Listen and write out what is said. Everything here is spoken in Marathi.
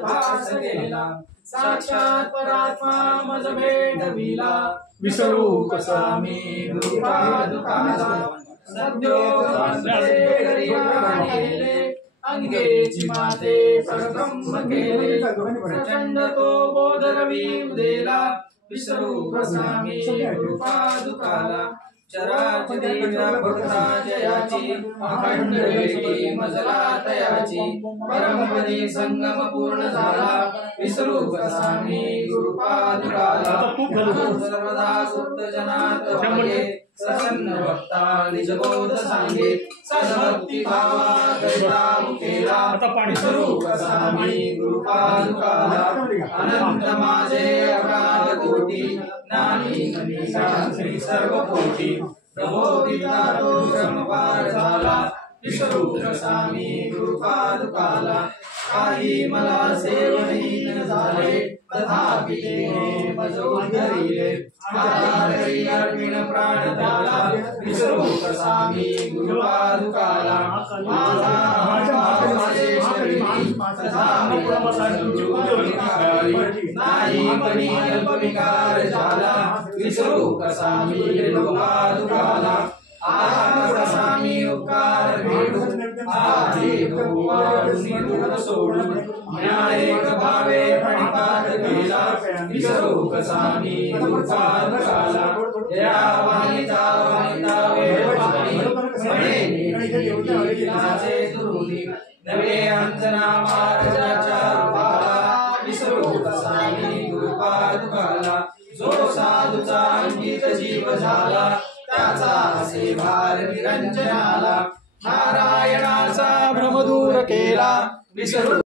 भास गेला साक्षात परात्मा मज भेटविला विसरू कसा मी गुरुपादुकाला सद्यो घरियाले अंगेची माते परब्रह्म केले प्रचंड तो बोध रवी उदेला विसरू कसा मी गुरुपादुकाला चराचरीला भक्ता जयाची अखंड वेगी मजला तयाची परमपदी संगम पूर्ण झाला विसरू कसा मी गुरुपादुकाला सर्वदा सुप्त जनात वागे प्रसन्न भक्ता निजबोध सांगे सद्भक्ती भावा करिता मुखेला विसरू कसा मी गुरुपादुकाला अनंत माझे अगाध कोटी नानी मनीषा श्री सर्व कोटी प्रबोधिता तो श्रमपार झाला विसरू कसा मी गुरुपादुकाला काही मला सेवहीन झाले तथापि मजोर धरिले आधारही अर्पिण प्राण त्याला विसरू कसा मी गुरुपादुकाला माझे शरीरी नाही मनी अल्प विकार झाला विसरू कसा मी गुरुपादुकाला कसा मी उपकार भेटून सोडून न्यायिक भावे प्रणिपात केला विसरू कसा मी गुरुपादुकाला या वाणीचा वाणीता वेळवाणी म्हणे दुरुनी नवे अंजना महाराजाच्या रूपाला विसरू कसा मी गुरुपादुकाला जो साधूचा अंकित जीव झाला त्याचा असे भार निरंजनाला नारायणाचा भ्रम दूर केला विसरू